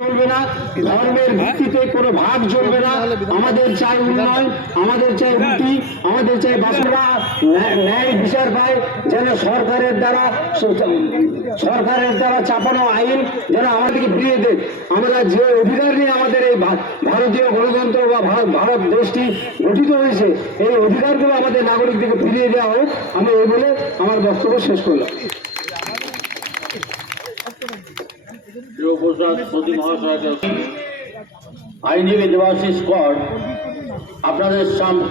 চলবে না, ধর্মের ভিত্তিতে কোনো ভাগ চলবে না। আমাদের চাই উন্নয়ন, আমাদের চাই উন্নতি, আমাদের চাই বাসনা ন্যায় বিচার পায় যেন সরকারের দ্বারা সরকারের দ্বারা চাপানো আইন যেন আমাদেরকে ফিরিয়ে দেয়। আমরা যে অধিকার নিয়ে আমাদের এই ভারতীয় গণতন্ত্র বা ভারত দেশটি গঠিত হয়েছে, এই অধিকারগুলো আমাদের নাগরিকদেরকে ফিরিয়ে দেওয়া হোক। আমি এই বলে আমার বক্তব্য শেষ করলাম। আইনজীবী দেবাশিস কর, আপনাদের সাম-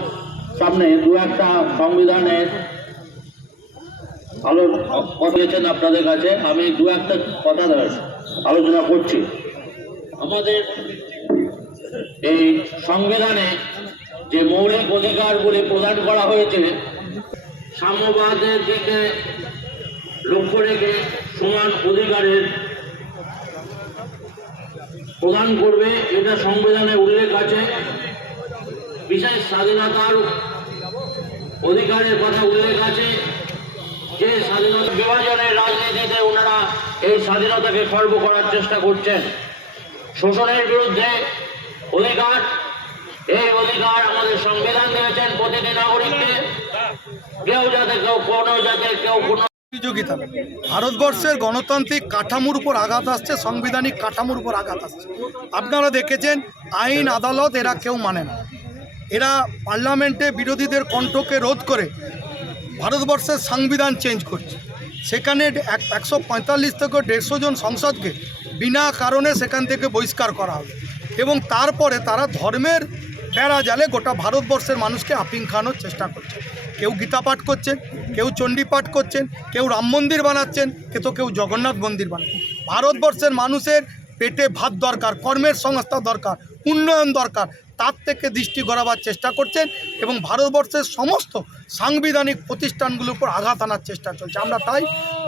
সামনে দু একটা সংবিধানের আলো দিয়েছেন আপনাদের কাছে, আমি দু একটা কথা আলোচনা করছি। আমাদের এই সংবিধানে যে মৌলিক অধিকারগুলি প্রদান করা হয়েছে, সাম্যবাদের দিকে লক্ষ্য রেখে সমান অধিকারের প্রদান করবে এটা সংবিধানে উল্লেখ আছে। বিশেষ স্বাধীনতার অধিকারের কথা উল্লেখ আছে। যে স্বাধীনতা বিভাজনের রাজনীতিতে ওনারা এই স্বাধীনতাকে খর্ব করার চেষ্টা করছেন। শোষণের বিরুদ্ধে অধিকার, এই অধিকার আমাদের সংবিধান দিয়েছেন প্রতিটি নাগরিককে। কেউ যাতে কেউ কোনো যাতে কেউ কোনো প্রতিযোগিতা। ভারতবর্ষের গণতান্ত্রিক কাঠামোর উপর আঘাত আসছে, সাংবিধানিক কাঠামোর উপর আঘাত আসছে। আপনারা দেখেছেন, আইন, আদালত এরা কেউ মানে না। এরা পার্লামেন্টে বিরোধীদের কণ্ঠকে রোধ করে ভারতবর্ষের সংবিধান চেঞ্জ করছে। সেখানে এক, একশো পঁয়তাল্লিশ থেকে দেড়শো জন সংসদকে বিনা কারণে সেখান থেকে বহিষ্কার করা হবে। এবং তারপরে তারা ধর্মের বেড়া জালে গোটা ভারতবর্ষের মানুষকে আপিং খাওয়ানোর চেষ্টা করছে। কেউ গীতা পাঠ করছেন, কেউ চণ্ডী পাঠ করছেন, কেউ রাম মন্দির বানাচ্ছেন, কে তো কেউ জগন্নাথ মন্দির বানাচ্ছেন ভারতবর্ষের মানুষের পেটে ভাত দরকার, কর্মের সংস্থা দরকার, উন্নয়ন দরকার, তার থেকে দৃষ্টি গড়াবার চেষ্টা করছেন এবং ভারতবর্ষের সমস্ত সাংবিধানিক প্রতিষ্ঠানগুলোর উপর আঘাত আনার চেষ্টা চলছে। আমরা তাই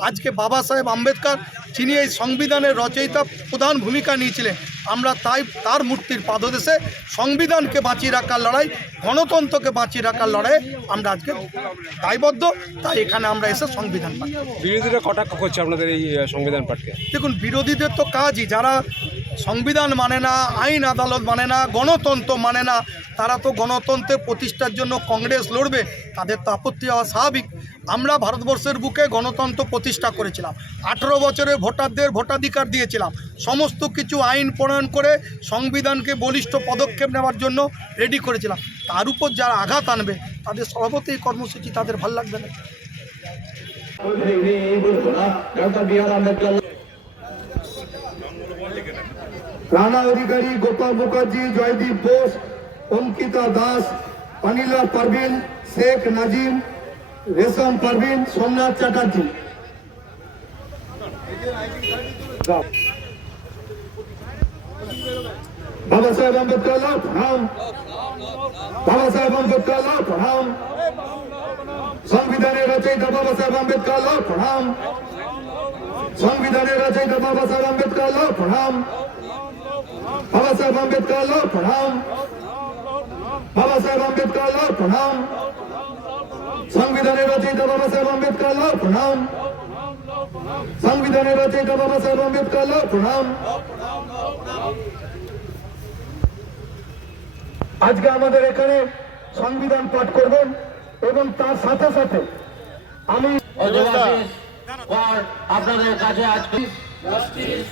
আজকে বাবা সাহেব আম্বেদকর, যিনি এই সংবিধানের রচয়িতা, প্রধান ভূমিকা নিয়েছিলেন আমরা তাই তার মূর্তির পাদদেশে সংবিধানকে বাঁচিয়ে রাখার লড়াই গণতন্ত্রকে বাঁচিয়ে রাখার লড়াই আমরা আজকে দায়বদ্ধ তাই এখানে আমরা এসে সংবিধান পাঠ বিরোধীরা কটাক্ষ করছে আপনাদের এই সংবিধান পাঠকে? দেখুন বিরোধীদের তো কাজই যারা সংবিধান মানে না, আইন আদালত মানে না, গণতন্ত্র মানে না, তারা তো গণতন্ত্রের প্রতিষ্ঠার জন্য কংগ্রেস লড়বে, তাদের তো আপত্তি হওয়া স্বাভাবিক। আমরা ভারতবর্ষের বুকে গণতন্ত্র প্রতিষ্ঠা করেছিলাম, আঠেরো বছরের ভোটারদের ভোটাধিকার দিয়েছিলাম, সমস্ত কিছু আইন প্রণয়ন করে সংবিধানকে বলিষ্ঠ পদক্ষেপ নেওয়ার জন্য রেডি করেছিলাম। তার উপর যারা আঘাত আনবে, তাদের সভাপতি কর্মসূচি তাদের ভালো লাগবে না। রানা অধিকারী গোপাল মুখার্জি জয়দীপ বোস অঙ্কিতা দাস অনিলা পারভিন শেখ নাজিম রেশম পারভিন সোমনাথ চ্যাটার্জি বাবা সাহেব আম্বেদকর লাভ রাম বাবা সাহেব আম্বেদকর লাভ রাম সংবিধানের রচয়িতা বাবা সাহেব আম্বেদকর লাভ রাম সংবিধানের রচয়িতা বাবা সাহেব আম্বেদকর লাভ রাম বাবা সাহেব আম্বেদকর লাভ প্রণাম বাবা সাহেব আম্বেদকর লাভ প্রণাম সংবিধানের রচয়িতা বাবা সাহেব আম্বেদকর লাভ প্রণাম সংবিধানের রচয়িতা বাবা সাহেব আম্বেদকর লাভ প্রণাম আজকে আমাদের এখানে সংবিধান পাঠ করবেন এবং তার সাথে সাথে আমি আপনাদের কাছে আজকে social,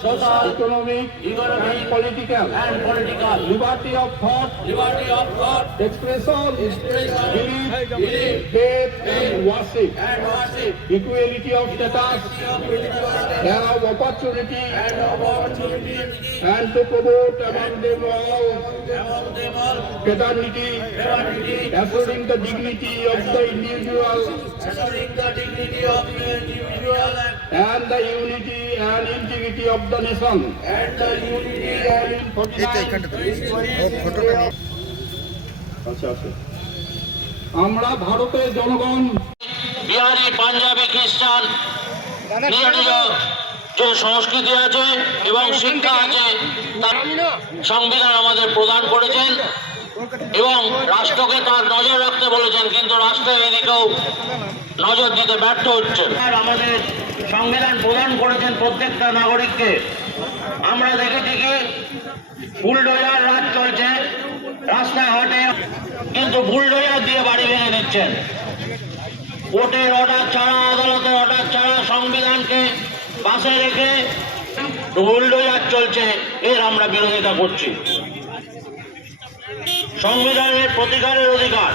Social, economic, economic, and political, and political liberty of thought, liberty of thought, expression, expression, belief, belief, faith, and worship, and worship, equality of status, and of opportunity, and of opportunity and to promote among them all among them all, fraternity, fraternity, assuring the dignity of the individual assuring the dignity of the individual and and the unity and integrity of the nation. and the unity and আমরা ভারতের জনগণ। বিহারি পাঞ্জাবি খ্রিস্টান নিজ যে সংস্কৃতি আছে এবং শিক্ষা আছে তার সংবিধান আমাদের প্রদান করেছেন। এবং রাষ্ট্রকে তার নজর রাখতে বলেছেন, কিন্তু রাষ্ট্র এদিকেও নজর দিতে ব্যর্থ হচ্ছে আমাদের সংবিধান প্রদান করেছেন প্রত্যেকটা নাগরিককে। আমরা দেখেছি কি, বুলডোজার রাজ চলছে, রাস্তাঘাটে, কিন্তু বুলডোজার দিয়ে বাড়ি ভেঙে দিচ্ছেন। কোর্টের অর্ডার ছাড়া, আদালতের অর্ডার ছাড়া সংবিধানকে পাশে রেখে বুলডোজার চলছে, এর আমরা বিরোধিতা করছি। সংবিধানের প্রতিকারের অধিকার।